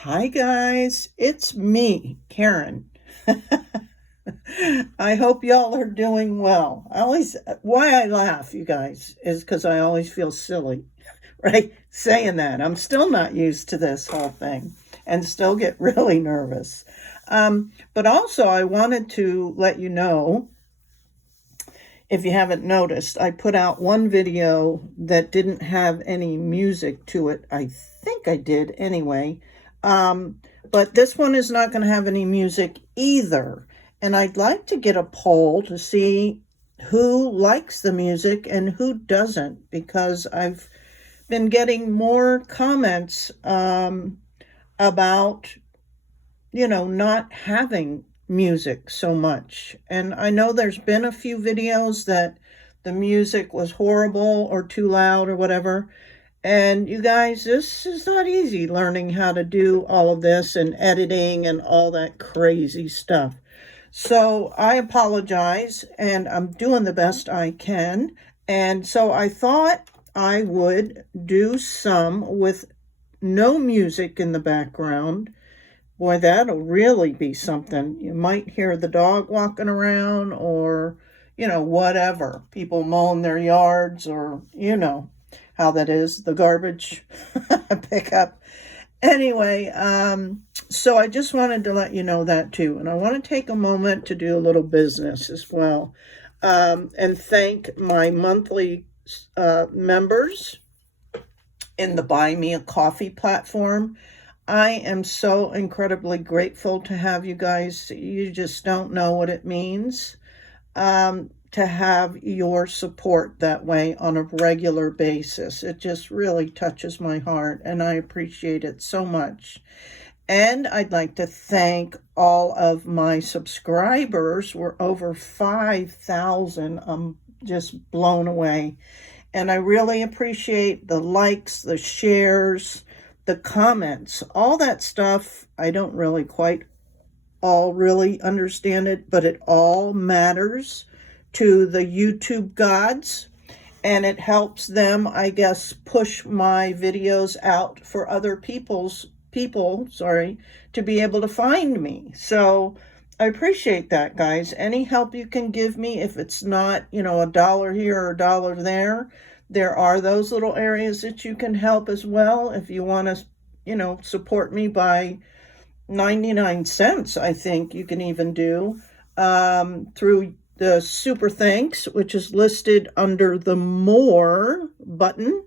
Hi guys, it's me, Karen. I hope y'all are doing well. Why I laugh, you guys, is because I always feel silly, right? Saying that. I'm still not used to this whole thing and still get really nervous. But also, I wanted to let you know, if you haven't noticed, I put out one video that didn't have any music to it. I think I did anyway. But this one is not going to have any music either. And I'd like to get a poll to see who likes the music and who doesn't, because I've been getting more comments about, not having music so much. And I know there's been a few videos that the music was horrible or too loud or whatever. And you guys, this is not easy, learning how to do all of this and editing and all that crazy stuff. So I apologize, and I'm doing the best I can. And so I thought I would do some with no music in the background. Boy, that'll really be something. You might hear the dog walking around or, whatever. People mowing their yards, or, how that is, the garbage pickup. Anyway, so I just wanted to let you know that too. And I want to take a moment to do a little business as well, and thank my monthly members in the Buy Me a Coffee platform. I am so incredibly grateful to have you guys. You just don't know what it means to have your support that way on a regular basis. It just really touches my heart, and I appreciate it so much. And I'd like to thank all of my subscribers. We're over 5,000. I'm just blown away. And I really appreciate the likes, the shares, the comments, all that stuff. I don't really quite all really understand it, but it all matters to the YouTube gods, and it helps them, I guess, push my videos out for other people, to be able to find me. So I appreciate that, guys. Any help you can give me, if it's not, a dollar here or a dollar there are those little areas that you can help as well. If you want to, support me by 99 cents, I think you can even do, through the super thanks, which is listed under the more button.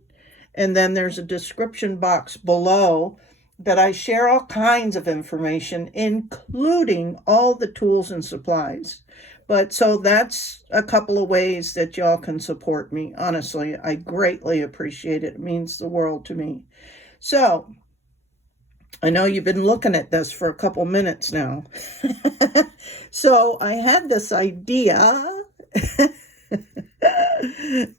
And then there's a description box below that I share all kinds of information, including all the tools and supplies. But so that's a couple of ways that y'all can support me. Honestly, I greatly appreciate it. It means the world to me. So I know you've been looking at this for a couple minutes now. So I had this idea.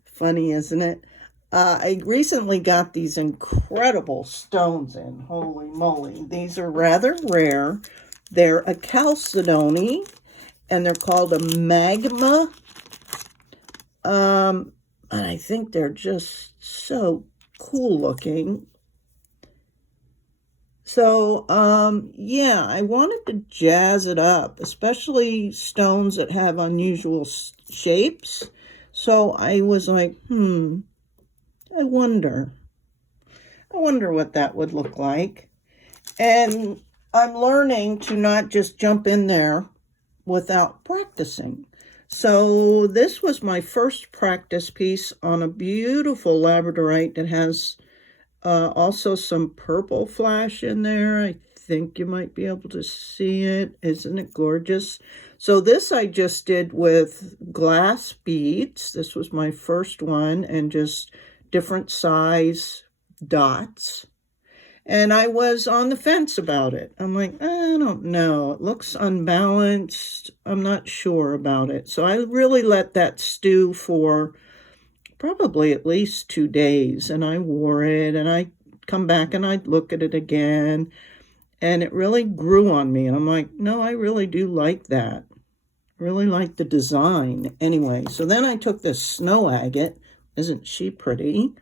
Funny, isn't it? I recently got these incredible stones in. Holy moly. These are rather rare. They're a chalcedony, and they're called a magma. And I think they're just so cool looking. So, yeah, I wanted to jazz it up, especially stones that have unusual shapes. So I was like, I wonder what that would look like. And I'm learning to not just jump in there without practicing. So this was my first practice piece on a beautiful labradorite that has also some purple flash in there. I think you might be able to see it. Isn't it gorgeous? So this I just did with glass beads. This was my first one, and just different size dots. And I was on the fence about it. I'm like, I don't know. It looks unbalanced. I'm not sure about it. So I really let that stew for probably at least 2 days, and I wore it, and I come back and I'd look at it again, and it really grew on me, and I'm like, no, I really do like that. Really like the design. Anyway, so then I took this snow agate. Isn't she pretty?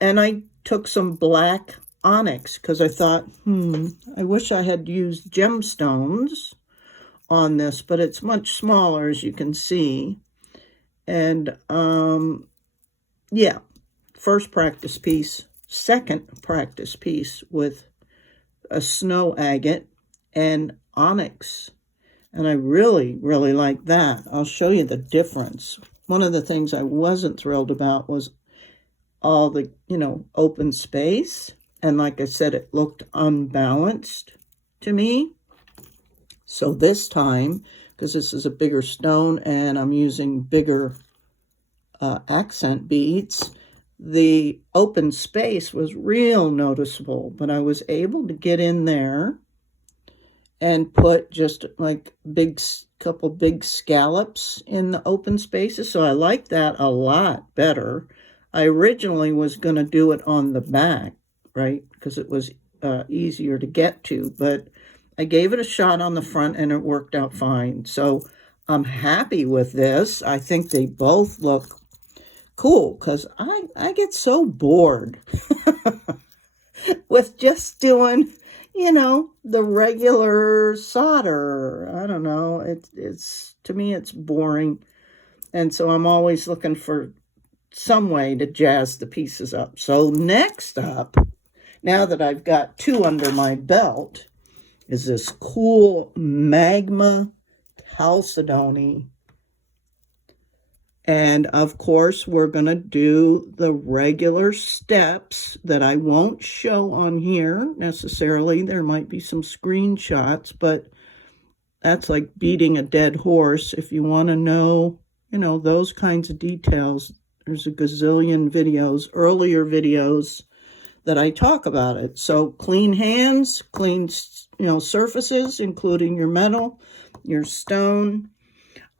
And I took some black onyx because I thought, I wish I had used gemstones on this, but it's much smaller, as you can see. And yeah, first practice piece, second practice piece with a snow agate and onyx. And I really, really like that. I'll show you the difference. One of the things I wasn't thrilled about was all the, open space. And like I said, it looked unbalanced to me. So this time, because this is a bigger stone and I'm using bigger accent beads, the open space was real noticeable, but I was able to get in there and put just like couple big scallops in the open spaces. So I like that a lot better. I originally was going to do it on the back, right? Because it was easier to get to, but I gave it a shot on the front and it worked out fine. So I'm happy with this. I think they both look cool because I get so bored with just doing, the regular solder. I don't know. It's to me, it's boring. And so I'm always looking for some way to jazz the pieces up. So next up, now that I've got two under my belt, is this cool magma chalcedony. And of course, we're going to do the regular steps that I won't show on here necessarily. There might be some screenshots, but that's like beating a dead horse. If you want to know, those kinds of details, there's a gazillion videos, earlier videos that I talk about it. So clean hands, clean, surfaces, including your metal, your stone.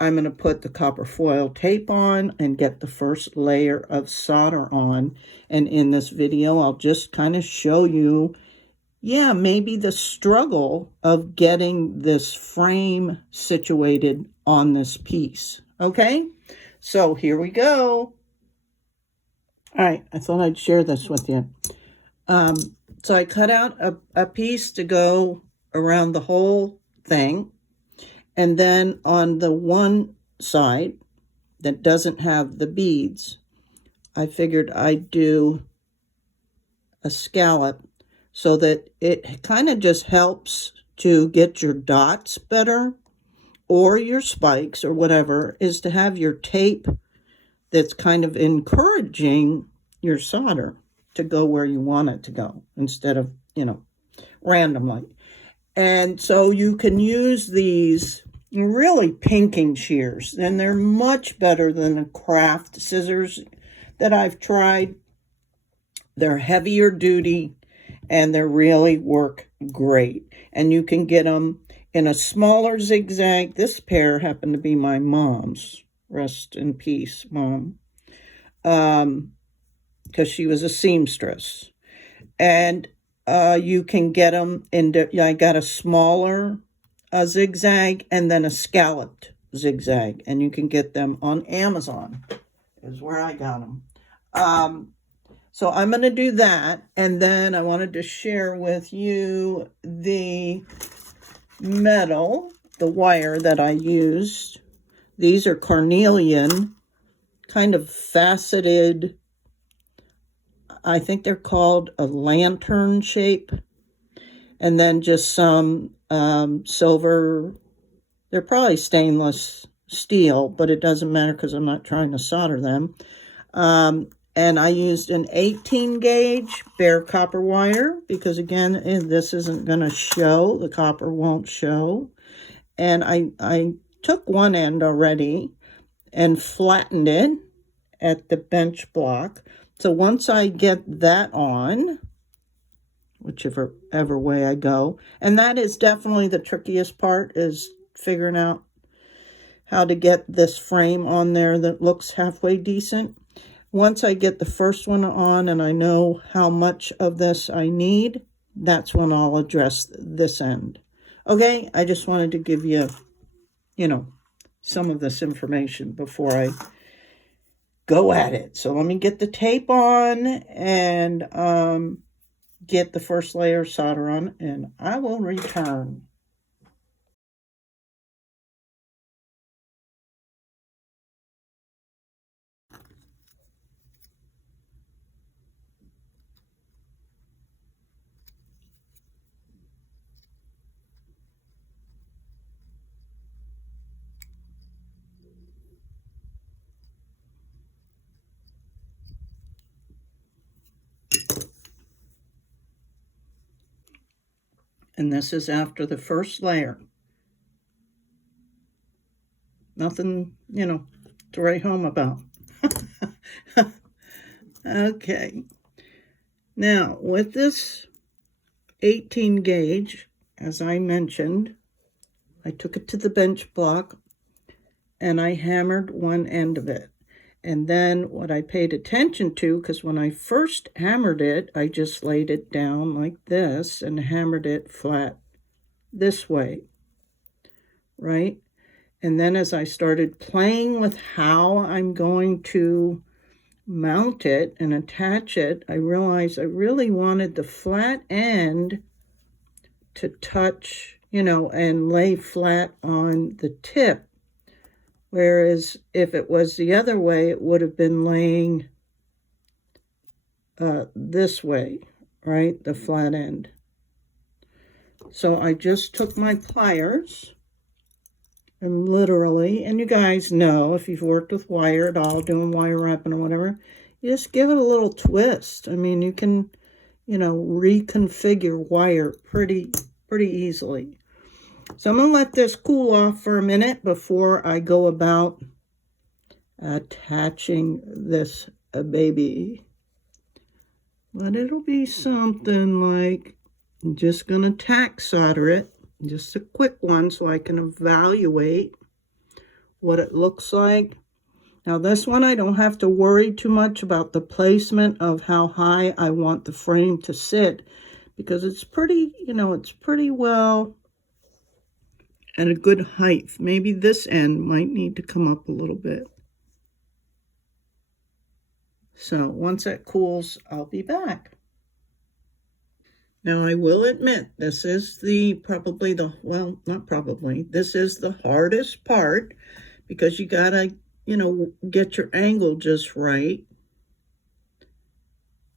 I'm going to put the copper foil tape on and get the first layer of solder on. And in this video, I'll just kind of show you, maybe the struggle of getting this frame situated on this piece. Okay, so here we go. All right, I thought I'd share this with you. So I cut out a piece to go around the whole thing. And then on the one side that doesn't have the beads, I figured I'd do a scallop so that it kind of just helps to get your dots better, or your spikes or whatever, is to have your tape that's kind of encouraging your solder to go where you want it to go instead of, randomly. And so you can use these really pinking shears, and they're much better than the craft scissors that I've tried. They're heavier duty and they really work great. And you can get them in a smaller zigzag. This pair happened to be my mom's. Rest in peace, Mom. Because she was a seamstress. And you can get them into, I got a smaller zigzag and then a scalloped zigzag. And you can get them on Amazon, is where I got them. So I'm going to do that. And then I wanted to share with you the metal, the wire that I used. These are carnelian, kind of faceted. I think they're called a lantern shape. And then just some silver. They're probably stainless steel, but it doesn't matter because I'm not trying to solder them. And I used an 18 gauge bare copper wire because, again, this isn't going to show. The copper won't show. And I took one end already and flattened it at the bench block. So once I get that on, whichever way I go, and that is definitely the trickiest part, is figuring out how to get this frame on there that looks halfway decent. Once I get the first one on and I know how much of this I need, that's when I'll address this end. Okay, I just wanted to give you, some of this information before I go at it. So let me get the tape on and get the first layer of solder on, and I will return. And this is after the first layer. Nothing, to write home about. Okay. Now, with this 18 gauge, as I mentioned, I took it to the bench block and I hammered one end of it. And then what I paid attention to, because when I first hammered it, I just laid it down like this and hammered it flat this way, right? And then as I started playing with how I'm going to mount it and attach it, I realized I really wanted the flat end to touch, and lay flat on the tip. Whereas if it was the other way, it would have been laying this way, right? The flat end. So I just took my pliers and literally, and you guys know if you've worked with wire at all, doing wire wrapping or whatever, you just give it a little twist. I mean, you can, reconfigure wire pretty easily. So I'm going to let this cool off for a minute before I go about attaching this baby. But it'll be something like, I'm just going to tack solder it, just a quick one so I can evaluate what it looks like. Now this one I don't have to worry too much about the placement of how high I want the frame to sit, because it's pretty, it's pretty well at a good height. Maybe this end might need to come up a little bit. So once that cools, I'll be back. Now I will admit, this is this is the hardest part, because you gotta, get your angle just right.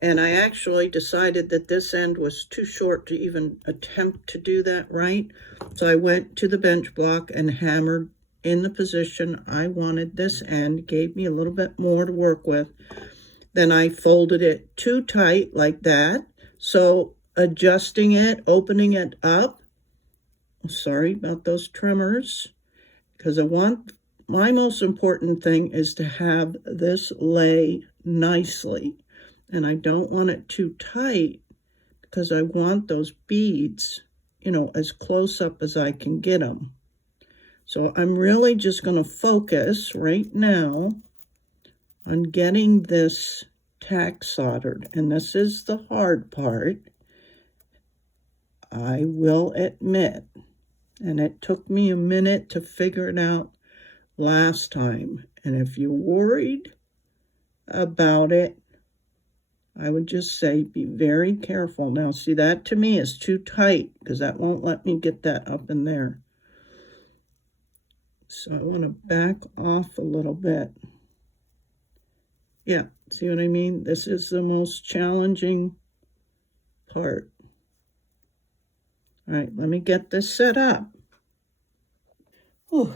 And I actually decided that this end was too short to even attempt to do that right. So I went to the bench block and hammered in the position I wanted this end, gave me a little bit more to work with. Then I folded it too tight like that. So adjusting it, opening it up. Sorry about those tremors, because my most important thing is to have this lay nicely. And I don't want it too tight, because I want those beads, as close up as I can get them. So I'm really just going to focus right now on getting this tack soldered. And this is the hard part, I will admit. And it took me a minute to figure it out last time. And if you're worried about it, I would just say be very careful. Now, see, that to me is too tight, because that won't let me get that up in there. So I want to back off a little bit. Yeah, see what I mean? This is the most challenging part. All right, let me get this set up. Whew,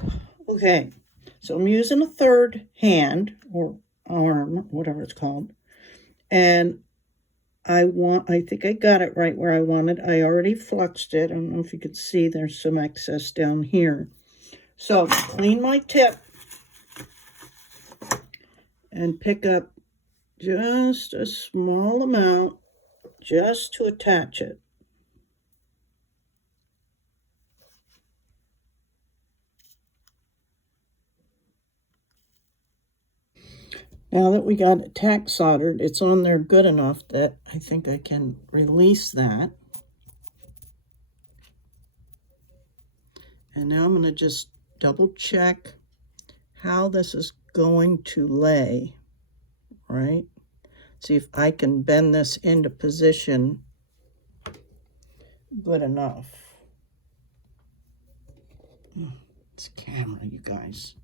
okay, so I'm using a third hand, or arm, whatever it's called. And I think I got it right where I wanted. I already fluxed it. I don't know if you could see, there's some excess down here. So clean my tip and pick up just a small amount just to attach it. Now that we got it tack soldered, it's on there good enough that I think I can release that. And now I'm going to just double check how this is going to lay, right? See if I can bend this into position good enough. It's camera, you guys.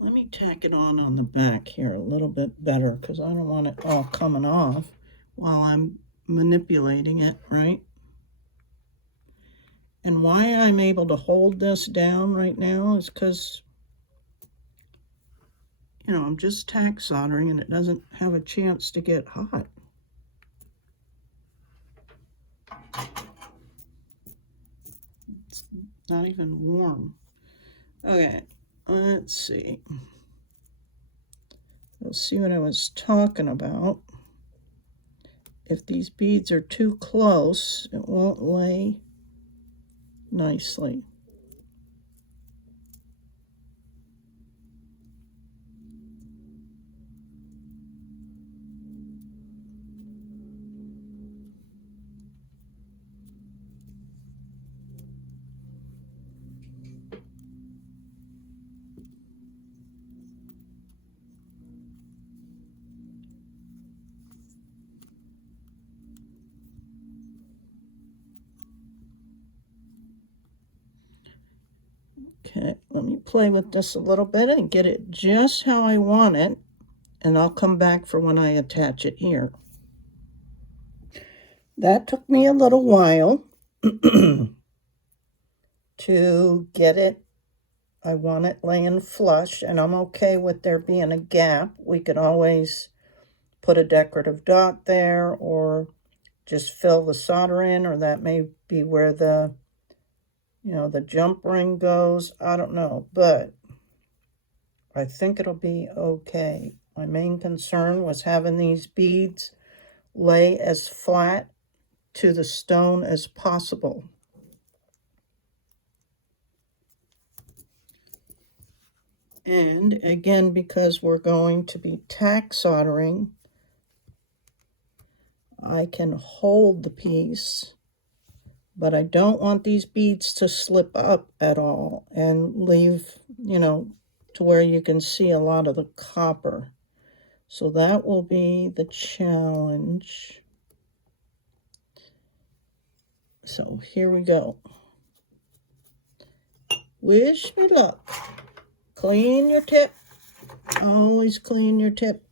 Let me tack it on the back here a little bit better because I don't want it all coming off while I'm manipulating it, right? And why I'm able to hold this down right now is because, you know, I'm just tack soldering and it doesn't have a chance to get hot. It's not even warm. Okay, let's see. Let's see what I was talking about. If these beads are too close, it won't lay nicely. Okay, let me play with this a little bit and get it just how I want it, and I'll come back for when I attach it here. That took me a little while to get it. I want it laying flush, and I'm okay with there being a gap. We could always put a decorative dot there or just fill the solder in, or that may be where the, you know, the jump ring goes. I don't know, but I think it'll be okay. My main concern was having these beads lay as flat to the stone as possible. And again, because we're going to be tack soldering, I can hold the piece, but I don't want these beads to slip up at all and leave, you know, to where you can see a lot of the copper. So that will be the challenge. So here we go. Wish me luck. Clean your tip. Always clean your tip.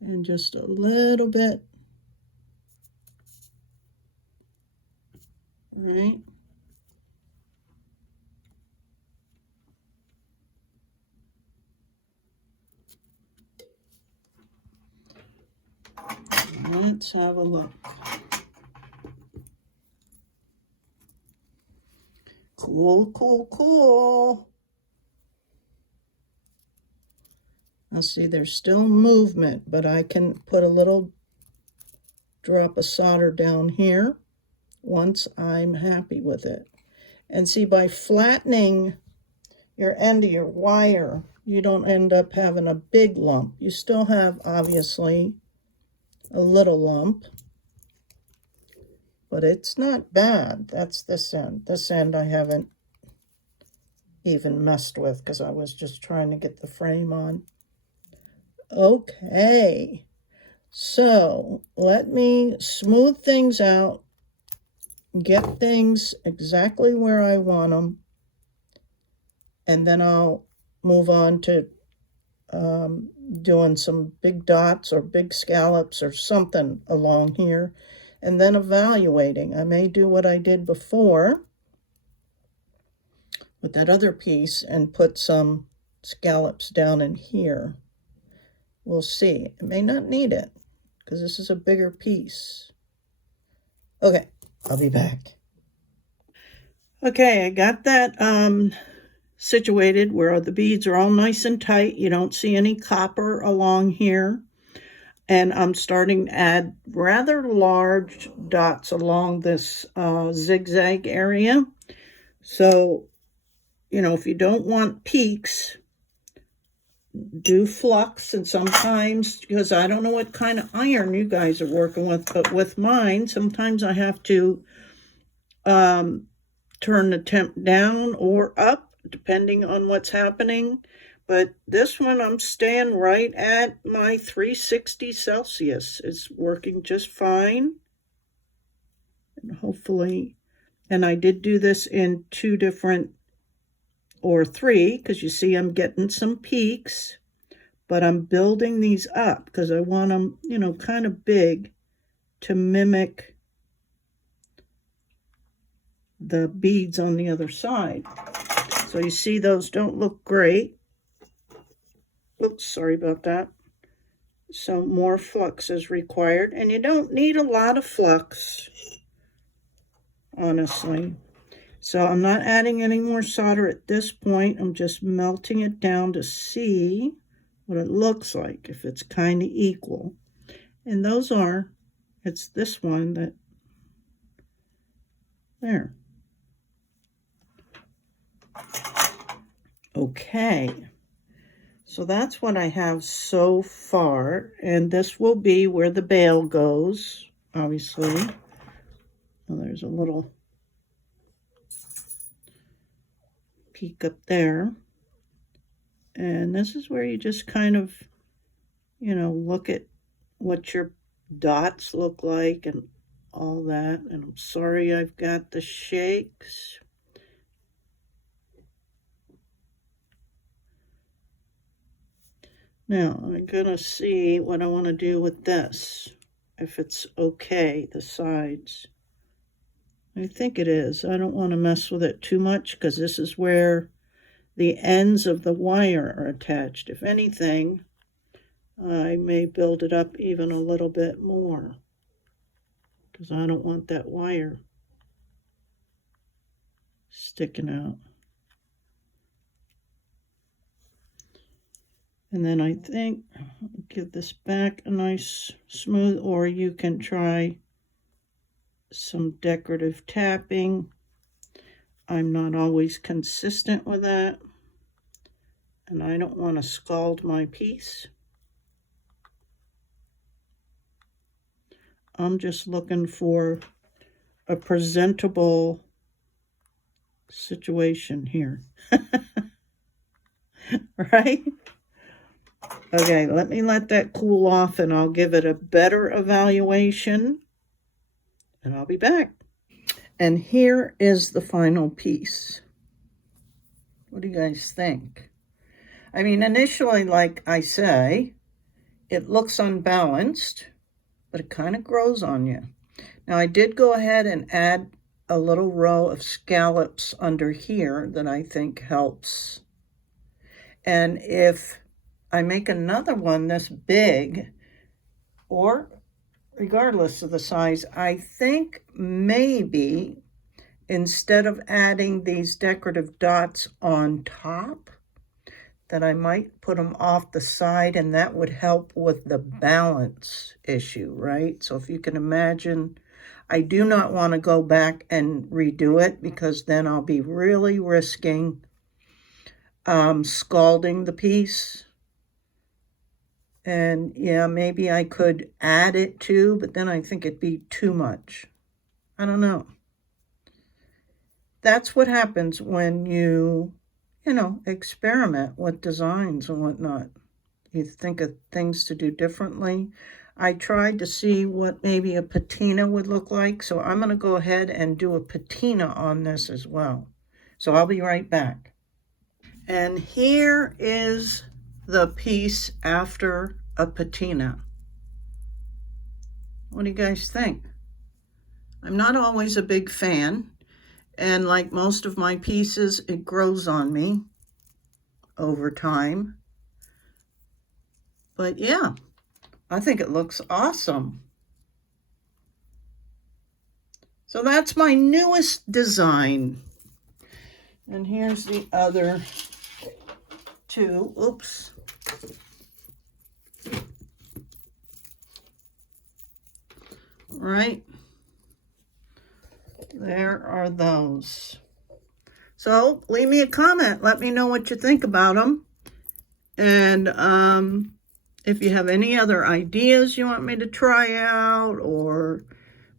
And just a little bit. Right? Let's have a look. Cool, cool, cool. Now see, there's still movement, but I can put a little drop of solder down here once I'm happy with it. And see, by flattening your end of your wire, you don't end up having a big lump. You still have, obviously, a little lump, but it's not bad. That's this end. This end I haven't even messed with because I was just trying to get the frame on. Okay, so let me smooth things out, get things exactly where I want them, and then I'll move on to doing some big dots or big scallops or something along here, and then evaluating. I may do what I did before with that other piece and put some scallops down in here. We'll see. I may not need it because this is a bigger piece. Okay, I'll be back. Okay, I got that situated where the beads are all nice and tight. You don't see any copper along here. And I'm starting to add rather large dots along this zigzag area. So, you know, if you don't want peaks, do flux. And sometimes, because I don't know what kind of iron you guys are working with, but with mine, sometimes I have to turn the temp down or up, depending on what's happening. But this one, I'm staying right at my 360 Celsius. It's working just fine. And hopefully, and I did do this in 2 different, or 3, because you see I'm getting some peaks. But I'm building these up because I want them, kind of big to mimic the beads on the other side. So you see those don't look great. Oops, sorry about that. So more flux is required, and you don't need a lot of flux, honestly. So I'm not adding any more solder at this point. I'm just melting it down to see what it looks like, if it's kind of equal. And those are, it's this one that, there. Okay. So that's what I have so far, and this will be where the bail goes, obviously. Well, there's a little peak up there. And this is where you just kind of, look at what your dots look like and all that. And I'm sorry I've got the shakes. Now, I'm going to see what I want to do with this, if it's okay, the sides. I think it is. I don't want to mess with it too much because this is where the ends of the wire are attached. If anything, I may build it up even a little bit more because I don't want that wire sticking out. And then I think I'll give this back a nice smooth, or you can try some decorative tapping. I'm not always consistent with that, and I don't want to scald my piece. I'm just looking for a presentable situation here. Right? Okay, let me let that cool off and I'll give it a better evaluation and I'll be back. And here is the final piece. What do you guys think? I mean, initially, like I say, it looks unbalanced, but it kind of grows on you. Now, I did go ahead and add a little row of scallops under here that I think helps. And if I make another one this big, or regardless of the size, I think maybe instead of adding these decorative dots on top, that I might put them off the side, and that would help with the balance issue, right? So if you can imagine, I do not want to go back and redo it because then I'll be really risking scalding the piece. And yeah, maybe I could add it too, but then I think it'd be too much. I don't know. That's what happens when you experiment with designs and whatnot. You think of things to do differently. I tried to see what maybe a patina would look like, so I'm going to go ahead and do a patina on this as well. So I'll be right back. And here is the piece after a patina. What do you guys think? I'm not always a big fan, and like most of my pieces, it grows on me over time. But yeah, I think it looks awesome. So that's my newest design. And here's the other two. Oops. All right. There are those. So leave me a comment. Let me know what you think about them. And if you have any other ideas you want me to try out, or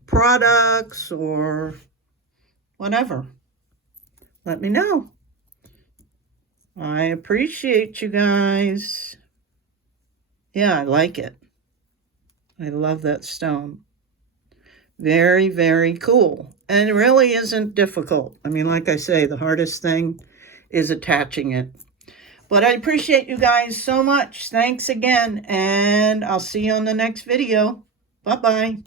products, or whatever, let me know. I appreciate you guys. Yeah, I like it. I love that stone. Very, very cool. And it really isn't difficult. I mean, like I say, the hardest thing is attaching it. But I appreciate you guys so much. Thanks again. And I'll see you on the next video. Bye-bye.